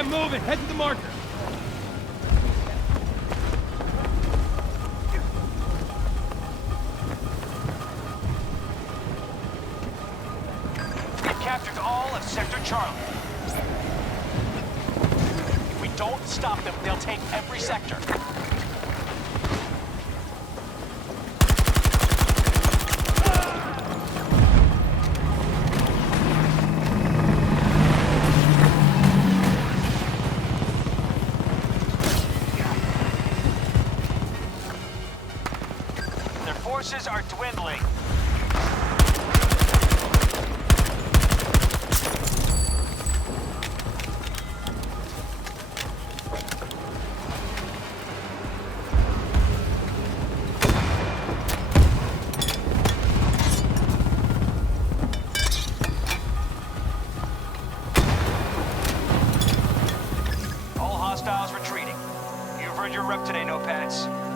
Get moving. Head to the marker. We've captured all of Sector Charlie. If we don't stop them, they'll take every sector. Their forces are dwindling. All hostiles retreating. You've earned your rep today, Notepads.